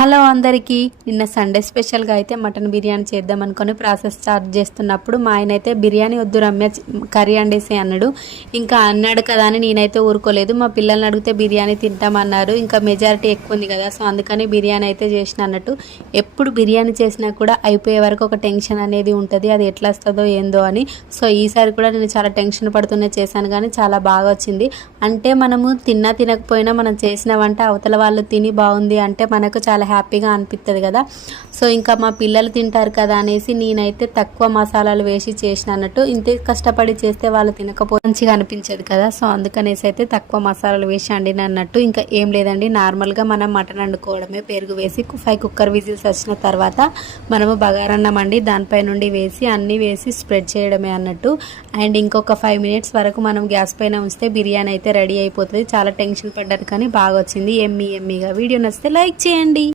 Hello అందరికీ. నిన్న Sunday స్పెషల్గా అయితే మటన్ బిర్యానీ చేద్దాం అనుకొని ప్రాసెస్ స్టార్ట్ చేస్తున్నప్పుడు మా ఆయన అయితే బిర్యానీ వద్దు రమ్య కర్రీ అండేసి అన్నాడు. ఇంకా అన్నాడు కదా అని నేనైతే ఊరుకోలేదు. మా పిల్లల్ని అడిగితే బిర్యానీ తింటామన్నారు. ఇంకా మెజారిటీ ఎక్కువ ఉంది కదా సో అందుకని బిర్యానీ అయితే చేసిన అన్నట్టు. ఎప్పుడు బిర్యానీ చేసినా కూడా అయిపోయే వరకు ఒక టెన్షన్ అనేది ఉంటుంది. అది ఎట్లా వస్తుందో ఏందో అని. సో ఈసారి కూడా నేను చాలా టెన్షన్ పడుతూనే చేశాను కానీ చాలా బాగా వచ్చింది. అంటే మనము తిన్నా తినకపోయినా మనం చేసిన వంట అవతల వాళ్ళు తిని బాగుంది అంటే మనకు చాలా హ్యాపీగా అనిపిస్తుంది కదా. సో ఇంకా మా పిల్లలు తింటారు కదా అనేసి నేనైతే తక్కువ మసాలాలు వేసి చేసిన అన్నట్టు ఇంతే కష్టపడి చేస్తే వాళ్ళు తినకపోతే మంచిగా అనిపించదు కదా. సో అందుకనేసి అయితే తక్కువ మసాలాలు వేసి వండిన అన్నట్టు ఇంకా ఏం లేదండి. నార్మల్గా మనం మటన్ వండుకోవడమే. పెరుగు వేసి ఫైవ్ కుక్కర్ విజిల్స్ వచ్చిన తర్వాత మనము బగారన్నం అండి దానిపై నుండి వేసి అన్నీ వేసి స్ప్రెడ్ చేయడమే అన్నట్టు. అండ్ ఇంకొక ఫైవ్ మినిట్స్ వరకు మనం గ్యాస్ పైన ఉంచితే బిర్యానీ అయితే రెడీ అయిపోతుంది. చాలా టెన్షన్ పడ్డారు కానీ బాగా వచ్చింది. ఎమ్మి ఎమ్మిగా. వీడియో నచ్చితే లైక్ చేయండి.